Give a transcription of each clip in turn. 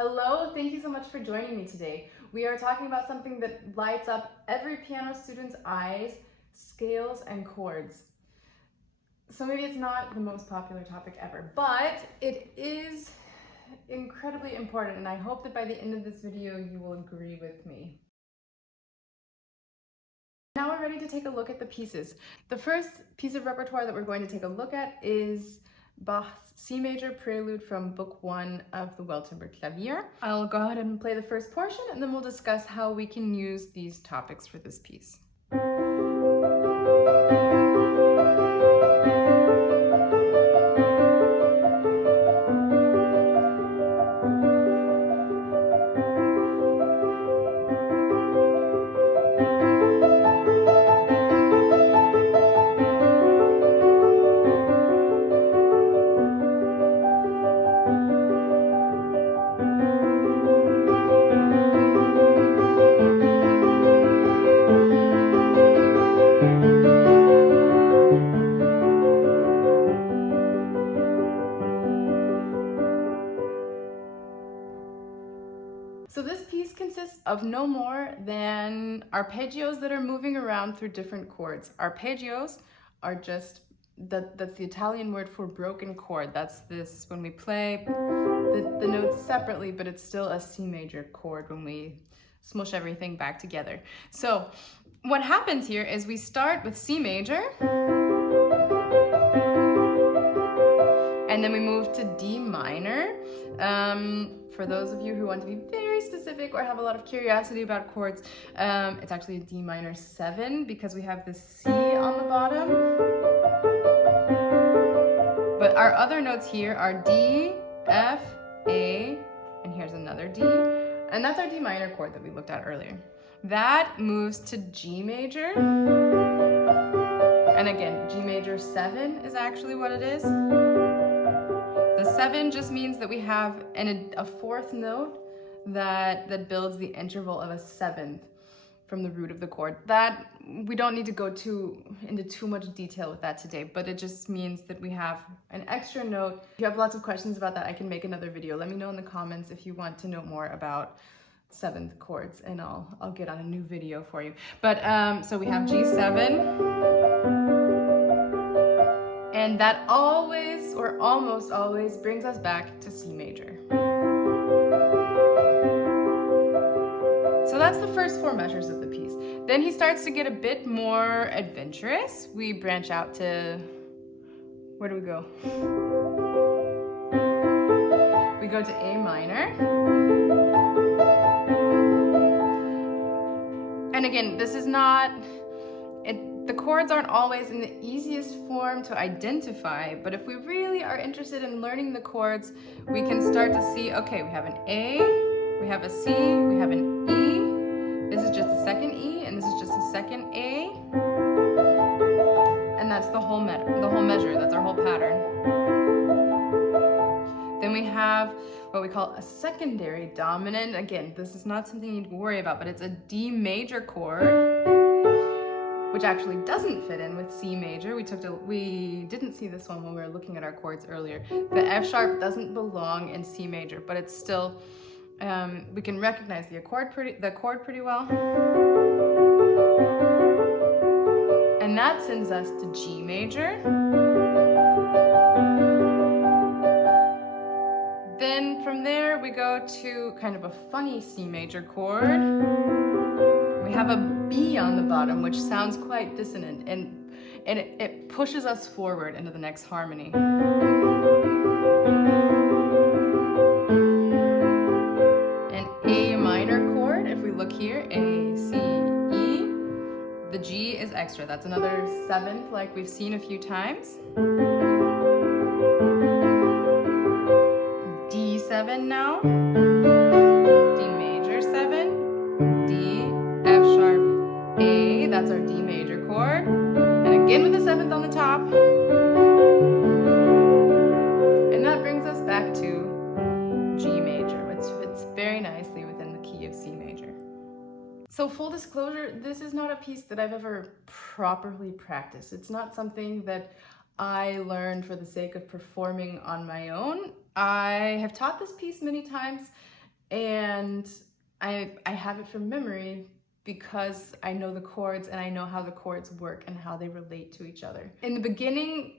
Hello, thank you so much for joining me today. We are talking about something that lights up every piano student's eyes, scales and chords. So maybe it's not the most popular topic ever, but it is incredibly important, and I hope that by the end of this video you will agree with me. Now we're ready to take a look at the pieces. The first piece of repertoire that we're going to take a look at is Bach's C major Prelude from Book 1 of the Well-Timbered Clavier. I'll go ahead and play the first portion, and then we'll discuss how we can use these topics for this piece. So this piece consists of no more than arpeggios that are moving around through different chords. Arpeggios are just, that's the Italian word for broken chord. That's this when we play the notes separately, but it's still a C major chord when we smush everything back together. So what happens here is we start with C major, and then we move to D minor. For those of you who want to be very specific or have a lot of curiosity about chords, it's actually a D minor 7 because we have this C on the bottom. But our other notes here are D, F, A, and here's another D. And that's our D minor chord that we looked at earlier. That moves to G major. And again, G major 7 is actually what it is. The 7 just means that we have a fourth note that builds the interval of a seventh from the root of the chord. That, we don't need to go into too much detail with that today, but it just means that we have an extra note. If you have lots of questions about that, I can make another video. Let me know in the comments if you want to know more about seventh chords, and I'll get on a new video for you. But so we have G7. And that always, or almost always, brings us back to C major. So that's the first 4 measures of the piece. Then he starts to get a bit more adventurous. We branch out to, where do we go? We go to A minor. And again, this is not, the chords aren't always in the easiest form to identify, but if we really are interested in learning the chords, we can start to see, okay, we have an A, we have a C, we have an E, this is just a second E, and this is just a second A, and that's the whole measure, that's our whole pattern. Then we have what we call a secondary dominant. Again, this is not something you need to worry about, but it's a D major chord, which actually doesn't fit in with C major. We didn't see this one when we were looking at our chords earlier. The F sharp doesn't belong in C major, but it's still, we can recognize the chord pretty well. And that sends us to G major. Then from there we go to kind of a funny C major chord. We have a B on the bottom, which sounds quite dissonant, and it pushes us forward into the next harmony. An A minor chord, if we look here, A, C, E. The G is extra. That's another 7th like we've seen a few times. D7 now. D major 7. D, F sharp, A, that's our D major chord. And again with the 7th on the top. And that brings us back to G major, which fits very nicely within the key of C major. So full disclosure, this is not a piece that I've ever properly practiced. It's not something that I learned for the sake of performing on my own. I have taught this piece many times And I have it from memory because I know the chords and I know how the chords work and how they relate to each other. In the beginning,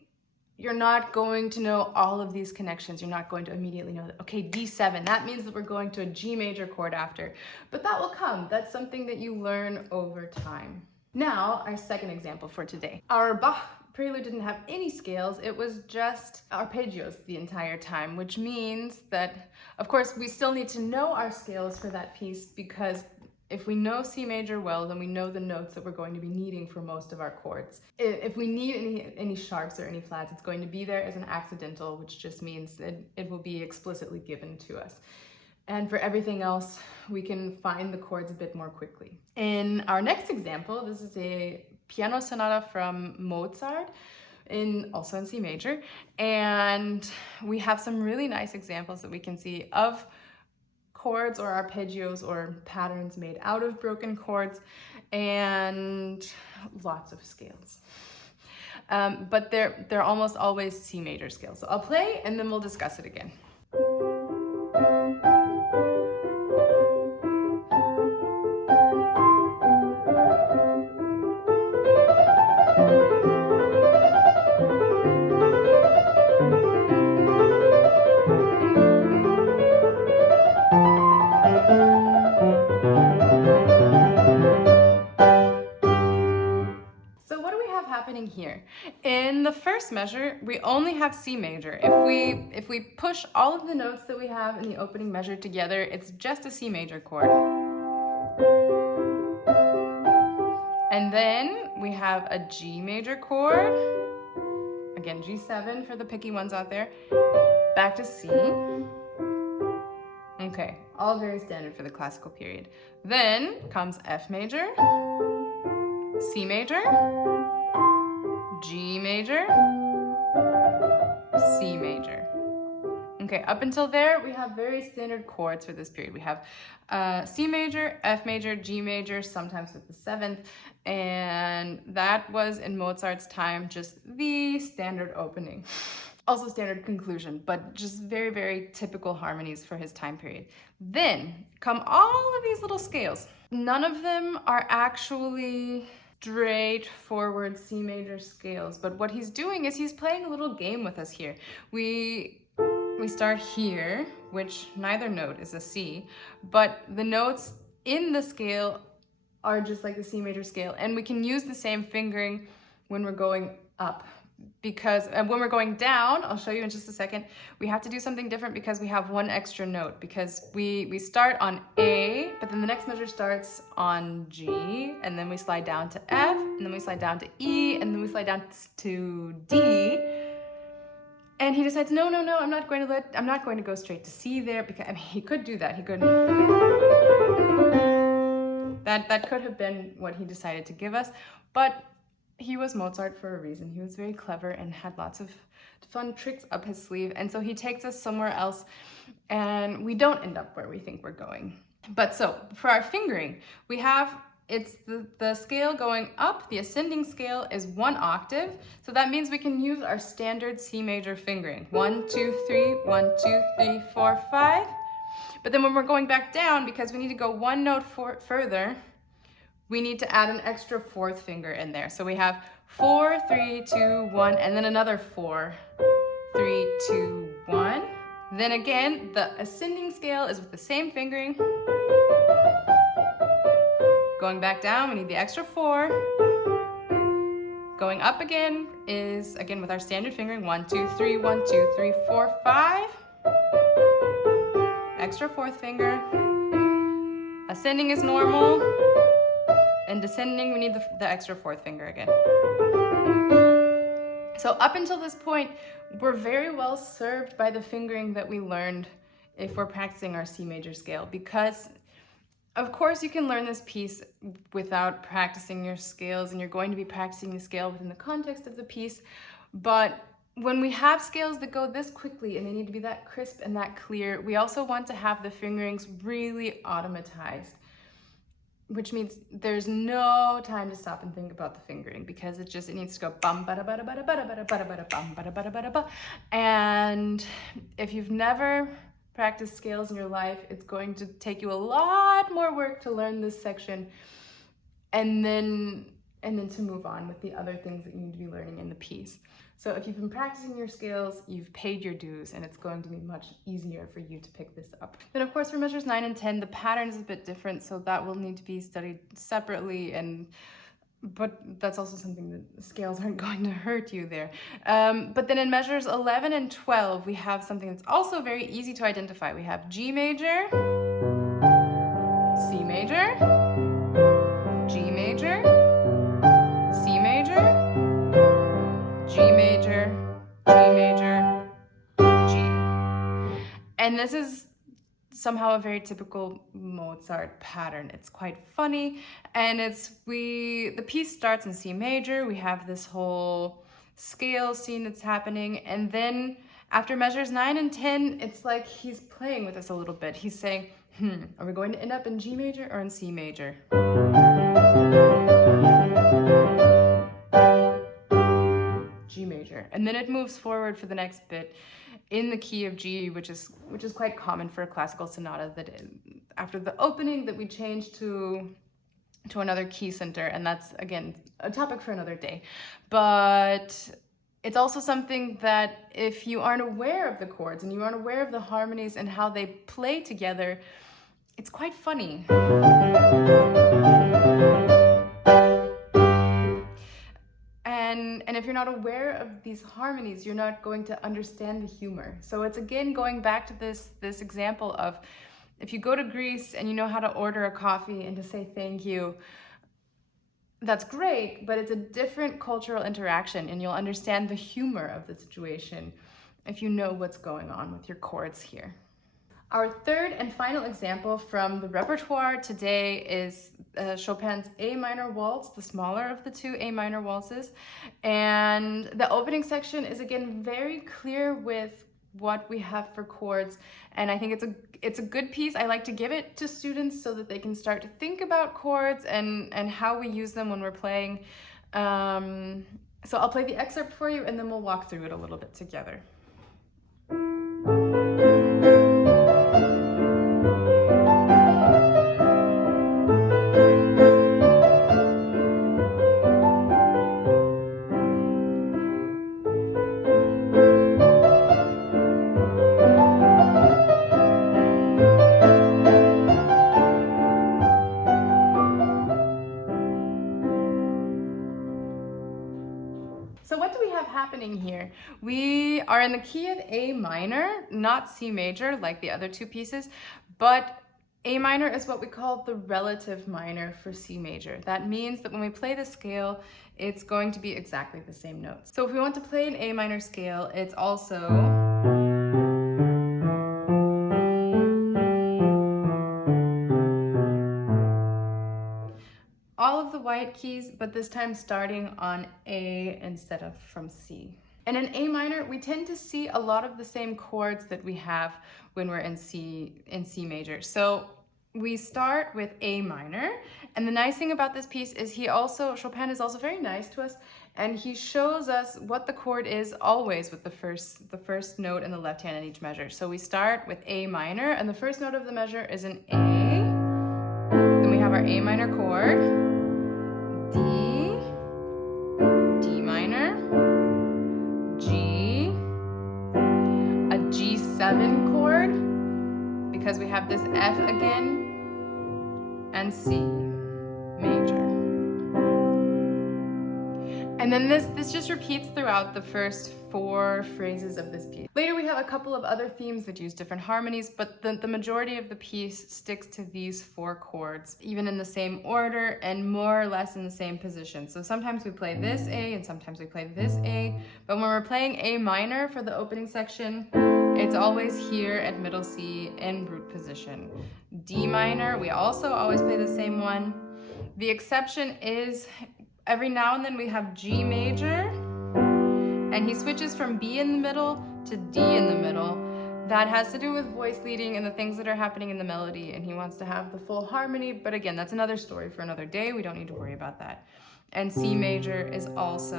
you're not going to know all of these connections. You're not going to immediately know that, okay, D7, that means that we're going to a G major chord after. But that will come. That's something that you learn over time. Now, our second example for today. Our Bach Prelude didn't have any scales. It was just arpeggios the entire time, which means that, of course, we still need to know our scales for that piece, because if we know C major well, then we know the notes that we're going to be needing for most of our chords. If we need any sharps or any flats, it's going to be there as an accidental, which just means that it will be explicitly given to us. And for everything else, we can find the chords a bit more quickly. In our next example, this is a piano sonata from Mozart, also in C major. And we have some really nice examples that we can see of chords or arpeggios or patterns made out of broken chords, and lots of scales. But they're almost always C major scales. So I'll play and then we'll discuss it again. Here. In the first measure, we only have C major. If we push all of the notes that we have in the opening measure together, it's just a C major chord. And then we have a G major chord. Again, G7 for the picky ones out there. Back to C. Okay, all very standard for the classical period. Then comes F major, C major, G major, C major. Okay, up until there, we have very standard chords for this period. We have C major, F major, G major, sometimes with the 7th, and that was in Mozart's time just the standard opening. Also standard conclusion, but just very, very typical harmonies for his time period. Then come all of these little scales. None of them are actually straightforward C major scales, but what he's doing is he's playing a little game with us here. We start here, which neither note is a C, but the notes in the scale are just like the C major scale, and we can use the same fingering when we're going up, because when we're going down, I'll show you in just a second, we have to do something different because we have one extra note, because we start on A, but then the next measure starts on G, and then we slide down to F, and then we slide down to E, and then we slide down to D. And he decides, no, I'm not going to go straight to C there, because I mean, he could do that. He could. That could have been what he decided to give us, but he was Mozart for a reason. He was very clever and had lots of fun tricks up his sleeve. And so he takes us somewhere else, and we don't end up where we think we're going. But so for our fingering, we have, it's the scale going up. The ascending scale is 1 octave. So that means we can use our standard C major fingering. 1, 2, 3, 1, 2, 3, 4, 5. But then when we're going back down, because we need to go 1 note further, we need to add an extra 4th finger in there. So we have 4, 3, 2, 1, and then another 4, 3, 2, 1. Then again, the ascending scale is with the same fingering. Going back down, we need the extra 4. Going up again is, again, with our standard fingering, 1, 2, 3, 1, 2, 3, 4, 5. Extra 4th finger. Ascending is normal. And descending, we need the extra 4th finger again. So up until this point, we're very well served by the fingering that we learned if we're practicing our C major scale, because of course you can learn this piece without practicing your scales, and you're going to be practicing the scale within the context of the piece. But when we have scales that go this quickly and they need to be that crisp and that clear, we also want to have the fingerings really automatized, which means there's no time to stop and think about the fingering, because it needs to go bum bada bada bada bada bada bada bada bum bada bada bada ba. And if you've never practice scales in your life, it's going to take you a lot more work to learn this section and then to move on with the other things that you need to be learning in the piece. So if you've been practicing your scales, you've paid your dues, and it's going to be much easier for you to pick this up. Then of course for measures 9 and 10, the pattern is a bit different, so that will need to be studied separately, but that's also something that the scales aren't going to hurt you there. But then in measures 11 and 12, we have something that's also very easy to identify. We have G major, C major, G major, C major, G major, G major, G. And this is somehow a very typical Mozart pattern. It's quite funny, and the piece starts in C major. We have this whole scale scene that's happening, and then after measures 9 and 10, it's like he's playing with us a little bit. He's saying, are we going to end up in G major or in C major? G major. And then it moves forward for the next bit in the key of G, which is quite common for a classical sonata, that after the opening that we change to another key center, and that's again a topic for another day. But it's also something that if you aren't aware of the chords and you aren't aware of the harmonies and how they play together, it's quite funny. And if you're not aware of these harmonies, you're not going to understand the humor. So it's again going back to this example of, if you go to Greece and you know how to order a coffee and to say thank you, that's great, but it's a different cultural interaction, and you'll understand the humor of the situation if you know what's going on with your chords here. Our third and final example from the repertoire today is Chopin's A minor waltz, the smaller of the two A minor waltzes. And the opening section is again very clear with what we have for chords. And I think it's a good piece. I like to give it to students so that they can start to think about chords and how we use them when we're playing. So I'll play the excerpt for you, and then we'll walk through it a little bit together. So what do we have happening here? We are in the key of A minor, not C major like the other two pieces, but A minor is what we call the relative minor for C major. That means that when we play the scale, it's going to be exactly the same notes. So if we want to play an A minor scale, it's also all of the white keys, but this time starting on A instead of from C. And in A minor, we tend to see a lot of the same chords that we have when we're in C major. So we start with A minor, and the nice thing about this piece is Chopin is also very nice to us, and he shows us what the chord is always with the first note in the left hand in each measure. So we start with A minor, and the first note of the measure is an A. Then we have our A minor chord. D, D minor, G, a G7 chord, because we have this F again, and C major. And then this just repeats throughout the first 4 phrases of this piece. Later we have a couple of other themes that use different harmonies, but the majority of the piece sticks to these 4 chords, even in the same order and more or less in the same position. So sometimes we play this A and sometimes we play this A, but when we're playing A minor for the opening section, it's always here at middle C in root position. D minor, we also always play the same one. The exception is every now and then we have G major, and he switches from B in the middle to D in the middle. That has to do with voice leading and the things that are happening in the melody, and he wants to have the full harmony, but again, that's another story for another day. We don't need to worry about that. And C major is also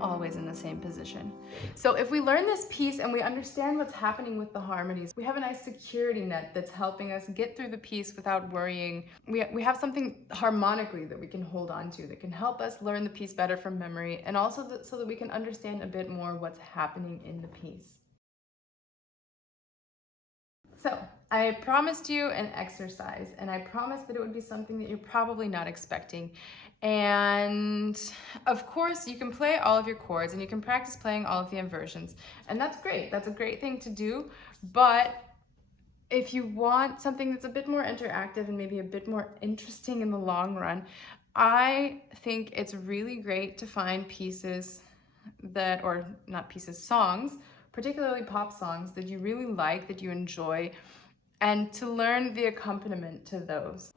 always in the same position. So if we learn this piece and we understand what's happening with the harmonies, we have a nice security net that's helping us get through the piece without worrying. We have something harmonically that we can hold on to that can help us learn the piece better from memory, and also so that we can understand a bit more what's happening in the piece. So I promised you an exercise, and I promised that it would be something that you're probably not expecting. And of course, you can play all of your chords and you can practice playing all of the inversions. And that's great. That's a great thing to do. But if you want something that's a bit more interactive and maybe a bit more interesting in the long run, I think it's really great to find pieces that, or not pieces, songs, particularly pop songs that you really like, that you enjoy, and to learn the accompaniment to those.